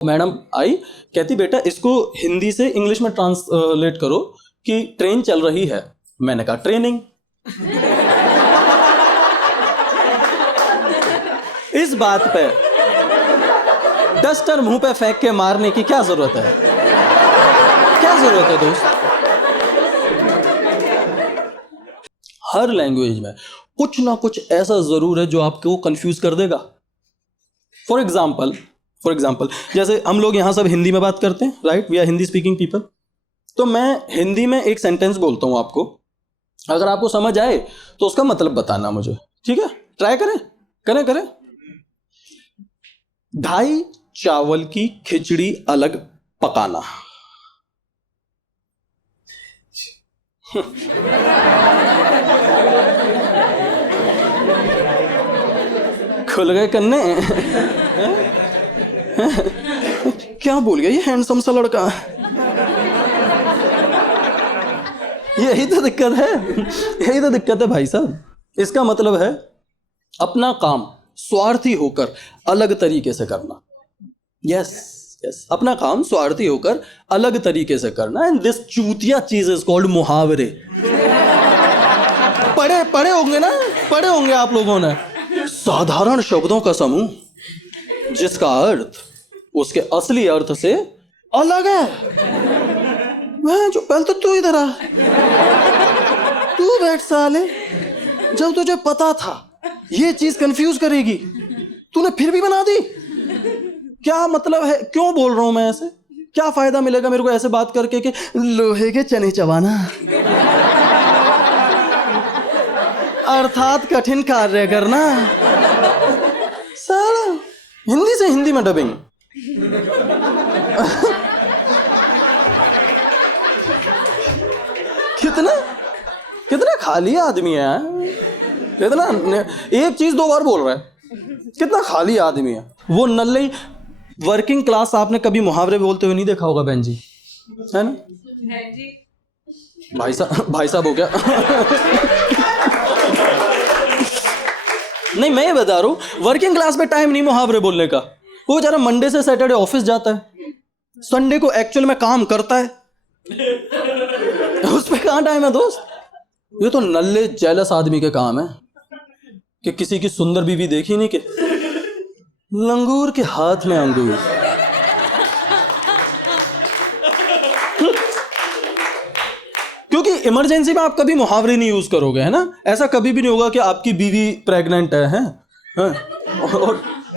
Madam आई, कहती बेटा इसको हिंदी से इंग्लिश में ट्रांसलेट करो कि ट्रेन चल रही है। मैंने कहा ट्रेनिंग। इस बात पे डस्टर मुंह पे फेंक के मारने की क्या जरूरत है? क्या जरूरत है दोस्त? हर लैंग्वेज में कुछ ना कुछ ऐसा जरूर है जो आपको कंफ्यूज कर देगा। फॉर एग्जाम्पल जैसे हम लोग यहां सब हिंदी में बात करते हैं, right? We are Hindi speaking people. तो मैं हिंदी में एक सेंटेंस बोलता हूं आपको, अगर आपको समझ आए तो उसका मतलब बताना मुझे, ठीक है? ट्राई करें। 2.5 चावल की खिचड़ी अलग पकाना। खुल गए कन्ने। क्या बोल गया ये हैंडसम सा लड़का? यही तो दिक्कत है भाई साहब। इसका मतलब है अपना काम स्वार्थी होकर अलग तरीके से करना। यस, अपना काम स्वार्थी होकर अलग तरीके से करना। एंड दिस चूतिया चीज इज कॉल्ड मुहावरे। पढ़े होंगे आप लोगों ने। साधारण शब्दों का समूह जिसका अर्थ उसके असली अर्थ से अलग है। मैं जो पहले तो तू इधर आ, तू बैठ साले। जब तुझे पता था ये चीज कंफ्यूज करेगी, तूने फिर भी बना दी। क्या मतलब है? क्यों बोल रहा हूं मैं ऐसे? क्या फायदा मिलेगा मेरे को ऐसे बात करके कि लोहे के चने चबाना, अर्थात कठिन कार्य करना। साला हिंदी से हिंदी में डबिंग। कितना खाली आदमी है। कितना एक चीज 2 बार बोल रहा है। कितना खाली आदमी है वो नल्ले। वर्किंग क्लास आपने कभी मुहावरे बोलते हुए नहीं देखा होगा बहन जी, है ना? भाई साहब हो गया। नहीं, मैं ये बता रहा हूं, वर्किंग क्लास में टाइम नहीं मुहावरे बोलने का। वो बेचारा मंडे से सैटरडे ऑफिस जाता है, संडे को एक्चुअल में काम करता है। उस पे कहां टाइम है दोस्त? ये तो नल्ले जेलस आदमी के काम है कि किसी की सुंदर बीवी देखी नहीं कि लंगूर के हाथ में अंगूर। क्योंकि इमरजेंसी में आप कभी मुहावरे नहीं यूज करोगे, है ना? ऐसा कभी भी नहीं होगा कि आपकी बीवी प्रेग्नेंट है?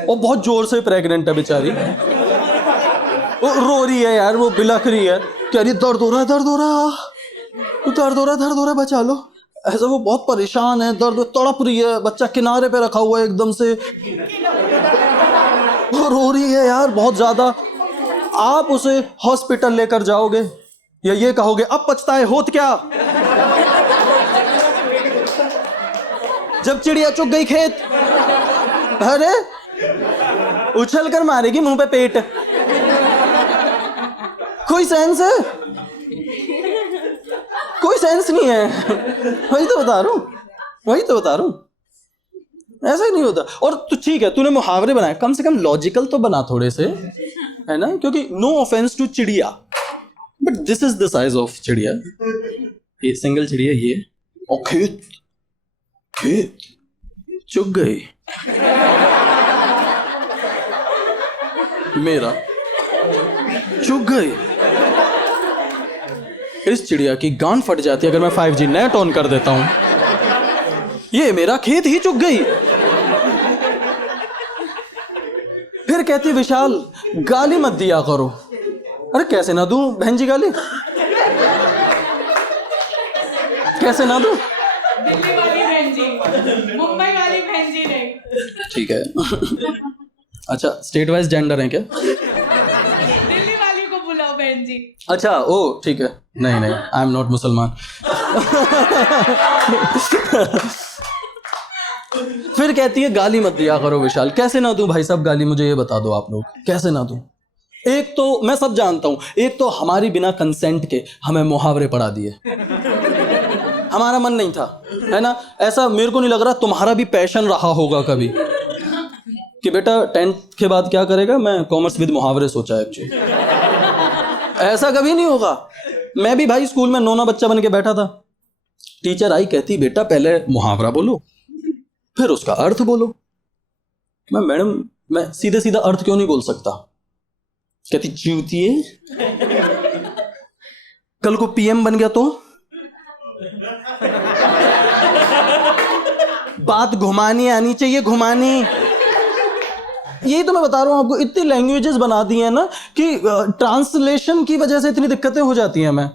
और बहुत जोर से प्रेग्नेंट है बेचारी, वो रो रही है यार, वो बिलख रही है, कह रही दर्द हो रहा है, बचा लो। ऐसा वो बहुत परेशान है, दर्द तड़प रही है, बच्चा किनारे पे रखा हुआ है एकदम से, वो रो रही है यार बहुत ज्यादा। आप उसे हॉस्पिटल लेकर जाओगे या ये कहोगे अब पछताए होत क्या? जब चिड़िया चुग गई खेत, अरे उछल कर मारेगी मुंह पे पेट। कोई सेंस है? कोई सेंस नहीं है। वही तो बता रहा हूं। ऐसा ही नहीं होता। और तो ठीक है, तूने मुहावरे बनाए, कम से कम लॉजिकल तो बना थोड़े से, है ना? क्योंकि नो ऑफेंस टू चिड़िया, but this is the size of चिड़िया। ये सिंगल चिड़िया ये, और खेत चुग गई मेरा, चुग गई। इस चिड़िया की गांड फट जाती अगर मैं 5G नेट ऑन कर देता हूं। ये मेरा खेत ही चुग गई। फिर कहती विशाल गाली मत दिया करो। अरे कैसे ना दूं बहन जी गाली? कैसे ना दूं? दिल्ली वाली बहन जी, मुंबई वाली बहन जी नहीं। ठीक है। अच्छा, स्टेट वाइज जेंडर है क्या? दिल्ली वाली को बुलाओ बहन जी। अच्छा, ओ ठीक है। नहीं, आई एम नॉट मुसलमान। फिर कहती है गाली मत दिया करो विशाल। कैसे ना दूं भाई साहब गाली? मुझे ये बता दो आप लोग, कैसे ना दूं? एक तो मैं सब जानता हूं, एक तो हमारी बिना कंसेंट के हमें मुहावरे पढ़ा दिए। हमारा मन नहीं था, है ना? ऐसा मेरे को नहीं लग रहा तुम्हारा भी पैशन रहा होगा कभी। कि बेटा 10th के बाद क्या करेगा, मैं कॉमर्स विद मुहावरे सोचा है एक्चुअली। ऐसा कभी नहीं होगा। मैं भी भाई स्कूल में नौना बच्चा बन के बैठा था। टीचर आई, कहती बेटा पहले मुहावरा बोलो फिर उसका अर्थ बोलो। मैडम मैं सीधे सीधा अर्थ क्यों नहीं बोल सकता? कहती चूतिए, कल को पीएम बन गया तो? बात घुमानी आनी चाहिए, घुमानी। यही तो मैं बता रहा हूं आपको, इतनी लैंग्वेजेस बना दी हैं ना कि ट्रांसलेशन की वजह से इतनी दिक्कतें हो जाती हैं।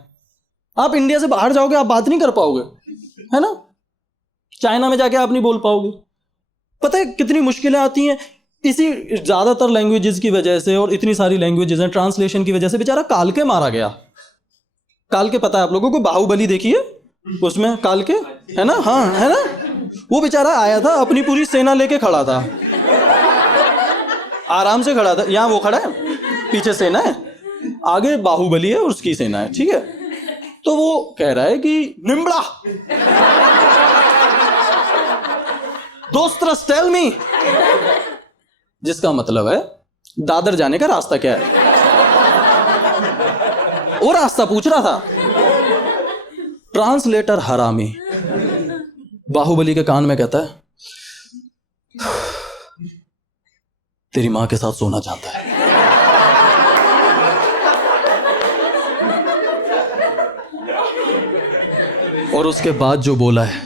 आप इंडिया से बाहर जाओगे आप बात नहीं कर पाओगे, है ना? चाइना में जाके आप नहीं बोल पाओगे। पता है कितनी मुश्किलें आती हैं इसी ज्यादातर लैंग्वेजेस की वजह से। और इतनी सारी लैंग्वेजेस हैं, ट्रांसलेशन की वजह से बेचारा कालके मारा गया। कालके पता है आप लोगों को? बाहुबली देखिए, उसमें कालके है ना? हाँ है ना? वो बेचारा आया था, अपनी पूरी सेना लेके खड़ा था, आराम से खड़ा था। यहां वो खड़ा है, पीछे सेना है, आगे बाहुबली है और उसकी सेना है, ठीक है? तो वो कह रहा है कि निम्बड़ा दोस्त टेल मी, जिसका मतलब है दादर जाने का रास्ता क्या है। वो रास्ता पूछ रहा था। ट्रांसलेटर हरामी बाहुबली के कान में कहता है तेरी मां के साथ सोना चाहता है। और उसके बाद जो बोला है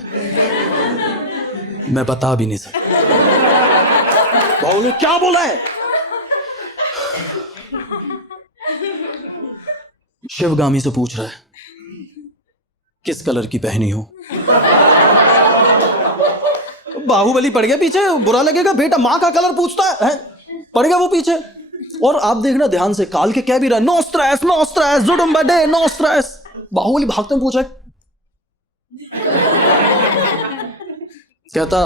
मैं बता भी नहीं सकता। बाहुबली क्या बोला है? शिवगामी से पूछ रहा है किस कलर की पहनी हो। बाहुबली पड़ गया पीछे, बुरा लगेगा बेटा मां का कलर पूछता है, पड़ गया वो पीछे। और आप देखना ध्यान से, काल के कह भी रहा है नो स्ट्रेस नो स्ट्रेस जुडुम बडे नो स्ट्रेस। बाहुबली भागते में पूछा, कहता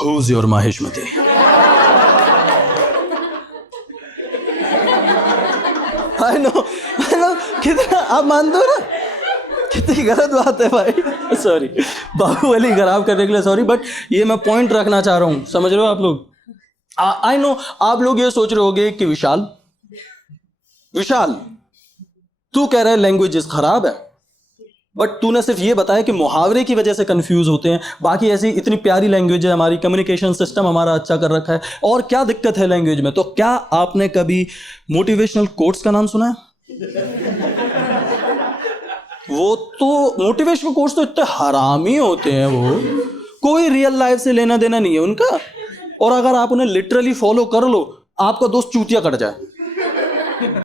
Who's your Mahishmati? I know, कितना आप मानते हो ना, कितनी गलत बात है भाई। सॉरी, बाहुबली खराब करने के लिए सॉरी, बट ये मैं पॉइंट रखना चाह रहा हूं, समझ रहे हो आप लोग? आई नो आप लोग ये सोच रहे होगे कि विशाल तू कह रहा है लैंग्वेजेस खराब है, बट तूने सिर्फ ये बताया कि मुहावरे की वजह से कंफ्यूज होते हैं। बाकी ऐसी इतनी प्यारी लैंग्वेज है, हमारी कम्युनिकेशन सिस्टम हमारा अच्छा कर रखा है। और क्या दिक्कत है लैंग्वेज में? तो क्या आपने कभी मोटिवेशनल कोट्स का नाम सुना है? वो तो मोटिवेशनल कोट्स तो इतने हरामी होते हैं, वो कोई रियल लाइफ से लेना देना नहीं है उनका। और अगर आप उन्हें लिटरली फॉलो कर लो, आपका दोस्त चूतिया कट जाए।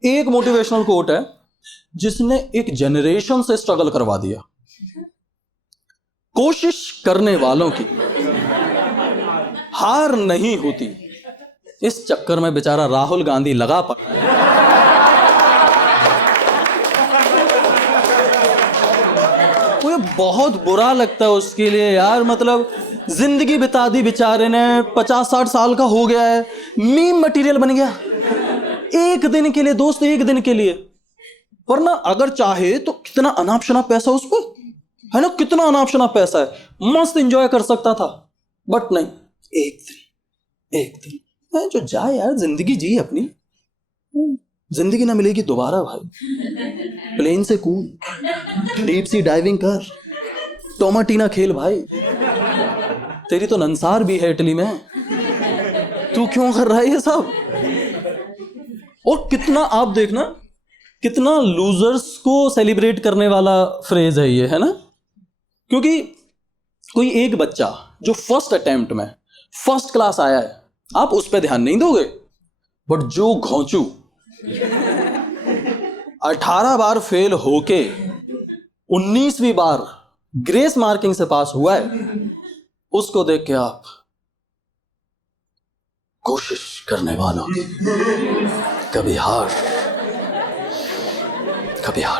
एक मोटिवेशनल कोट है जिसने एक जनरेशन से स्ट्रगल करवा दिया। कोशिश करने वालों की हार नहीं होती। इस चक्कर में बेचारा राहुल गांधी लगा पड़ा। मुझे बहुत बुरा लगता है उसके लिए यार। मतलब जिंदगी बिता दी बेचारे ने, 50-60 साल का हो गया है, मीम मटेरियल बन गया एक दिन के लिए दोस्त, एक दिन के लिए। वरना अगर चाहे तो कितना अनाप शनाप पैसा उस पर है ना, कितना अनाप शनाप पैसा है, मस्त एंजॉय कर सकता था। बट नहीं, एक दिन जो जाए यार, जिंदगी जी अपनी। जिंदगी ना मिलेगी दोबारा भाई। प्लेन से कूद, डीप सी डाइविंग कर, टोमाटीना खेल भाई। तेरी तो नंसार भी है इटली में, तू क्यों कर रहा है ये सब? और कितना आप देखना, कितना लूजर्स को सेलिब्रेट करने वाला फ्रेज है ये, है ना? क्योंकि कोई एक बच्चा जो फर्स्ट अटेम्प्ट में फर्स्ट क्लास आया है, आप उस पर ध्यान नहीं दोगे। बट जो घोंचू 18 बार फेल होके 19वीं बार ग्रेस मार्किंग से पास हुआ है, उसको देख के आप कोशिश करने वालों कभी हार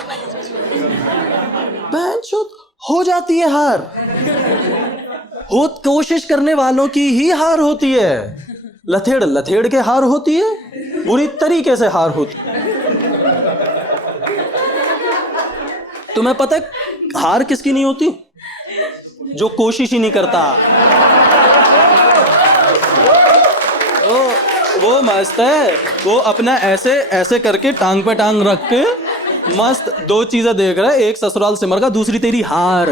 नहीं होती। हो जाती है हार, कोशिश करने वालों की ही हार होती है। लथेड़ के हार होती है, बुरी तरीके से हार होती है। तुम्हें पता है हार किसकी नहीं होती? जो कोशिश ही नहीं करता। वो मस्त है, वो अपना ऐसे ऐसे करके टांग पे टांग रख के मस्त दो चीजें देख रहा है, एक ससुराल सिमर का, दूसरी तेरी हार।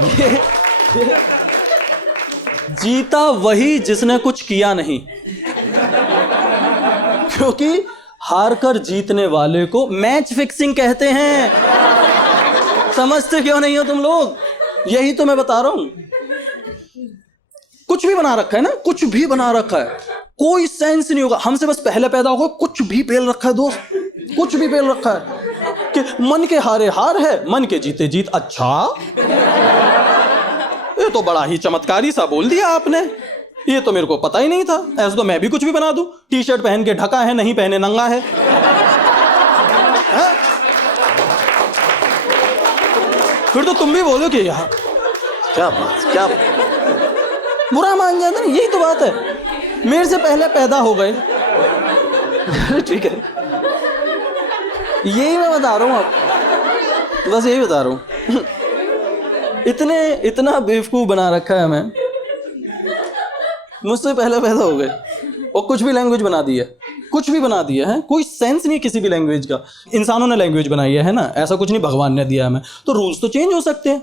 ये जीता वही जिसने कुछ किया नहीं, क्योंकि हार कर जीतने वाले को मैच फिक्सिंग कहते हैं। समझते क्यों नहीं हो तुम लोग? यही तो मैं बता रहा हूं। कुछ भी बना रखा है ना, कुछ भी बना रखा है, कोई सेंस नहीं होगा। हमसे बस पहले पैदा होगा, कुछ भी पेल रखा है दोस्त, कुछ भी पेल रखा है कि मन के हारे हार है, मन के जीते जीत। अच्छा, ये तो बड़ा ही चमत्कारी सा बोल दिया आपने, ये तो मेरे को पता ही नहीं था। ऐसा तो मैं भी कुछ भी बना दूं, टी शर्ट पहन के ढका है, नहीं पहने नंगा है। फिर तो तुम भी बोलो कि यार क्या बुरा मान जाता ना, यही तो बात है। मेरे से पहले पैदा हो गए, ठीक है, यही मैं बता रहा हूँ आप, बस यही बता रहा हूँ। इतना बेवकूफ बना रखा है हमें, मुझसे पहले पैदा हो गए और कुछ भी लैंग्वेज बना दी है, कुछ भी बना दिया है। कोई सेंस नहीं किसी भी लैंग्वेज का। इंसानों ने लैंग्वेज बनाई है ना, ऐसा कुछ नहीं भगवान ने दिया हमें। तो रूल्स तो चेंज हो सकते हैं,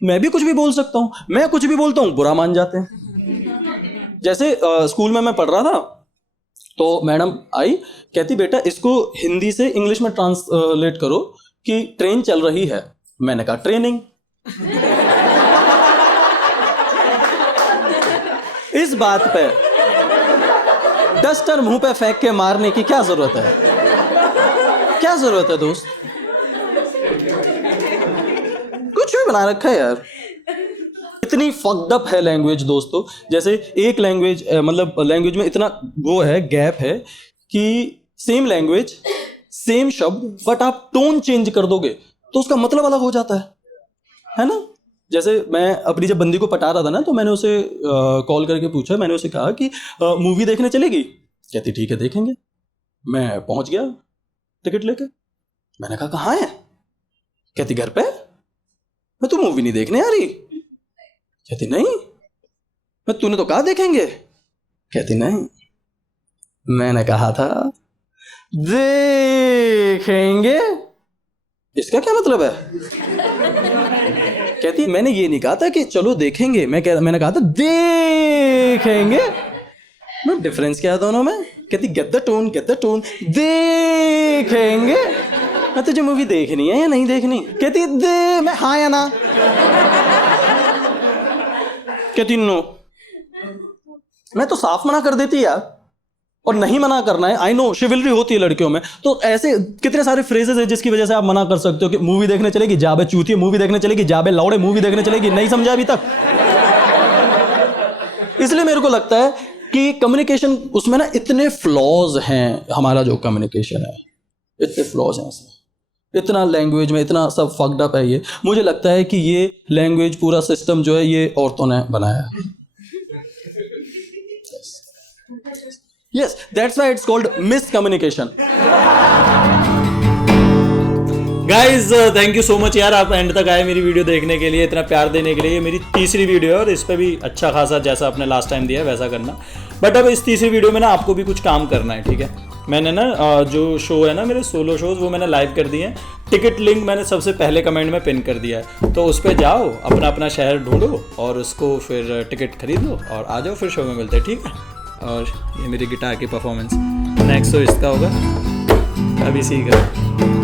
मैं भी कुछ भी बोल सकता हूँ, मैं कुछ भी बोलता हूँ बुरा मान जाते हैं। जैसे स्कूल में मैं पढ़ रहा था तो मैडम आई, कहती बेटा इसको हिंदी से इंग्लिश में ट्रांसलेट करो कि ट्रेन चल रही है। मैंने कहा ट्रेनिंग। इस बात पे डस्टर मुंह पे फेंक के मारने की क्या जरूरत है? क्या जरूरत है दोस्त? कुछ भी बना रखा है यार। इतनी फक्ड अप है लैंग्वेज दोस्तों। जैसे एक लैंग्वेज मतलब लैंग्वेज में इतना वो है, गैप है कि सेम लैंग्वेज सेम शब्द बट आप टोन चेंज कर दोगे तो उसका मतलब अलग हो जाता है ना। जैसे मैं अपनी जब बंदी को पटा रहा था ना, तो मैंने उसे कॉल करके पूछा, मैंने उसे कहा कि मूवी देखने चलेगी? कहती ठीक है देखेंगे। मैं पहुंच गया टिकट लेके। मैंने कहा कहाँ है? कहती घर पे। मैं तू मूवी नहीं देखने आ रही? कहती नहीं। मैं तूने तो कहा देखेंगे। कहती नहीं, मैंने कहा था देखेंगे। इसका क्या मतलब है? कहती मैंने ये नहीं कहा था कि चलो देखेंगे, मैंने कहा था देखेंगे। मैं डिफरेंस क्या है दोनों में? कहती गेट द टोन। देखेंगे। मैं तुझे मूवी देखनी है या नहीं देखनी? कहती दे। मैं हाँ या ना? कहती नो। मैं तो साफ मना कर देती यार। और नहीं मना करना है, आई नो शिवलरी होती है लड़कियों में, तो ऐसे कितने सारे फ्रेजेस है जिसकी वजह से आप मना कर सकते हो कि मूवी देखने चलेगी, जाबे चूतिए, मूवी देखने चलेगी, जाबे लौड़े, मूवी देखने चलेगी। नहीं समझा अभी तक? इसलिए मेरे को लगता है कि कम्युनिकेशन उसमें ना इतने फ्लॉज हैं। हमारा जो कम्युनिकेशन है इतने फ्लॉज हैं इसमें, इतना लैंग्वेज में इतना सब फक्ड अप है। ये मुझे लगता है कि ये लैंग्वेज पूरा सिस्टम जो है ये औरतों ने बनाया है। Yes, that's why it's called miscommunication. Guys thank you so much यार, आप एंड तक आए मेरी वीडियो देखने के लिए, इतना प्यार देने के लिए। ये मेरी तीसरी वीडियो है और इस पर भी अच्छा खासा जैसा आपने लास्ट टाइम दिया वैसा करना। बट अब इस तीसरी वीडियो में ना आपको भी कुछ काम करना है, ठीक है। मैंने ना जो शो है ना मेरे सोलो शोज वो मैंने लाइव कर दिए हैं। टिकट लिंक मैंने सबसे पहले कमेंट में पिन कर दिया है, तो उस पर जाओ, अपना अपना शहर ढूंढो और उसको फिर टिकट खरीद लो और आ जाओ, फिर शो में मिलते हैं, ठीक है। और ये मेरी गिटार की परफॉर्मेंस नेक्स्ट शो इसका होगा, अभी सीखा।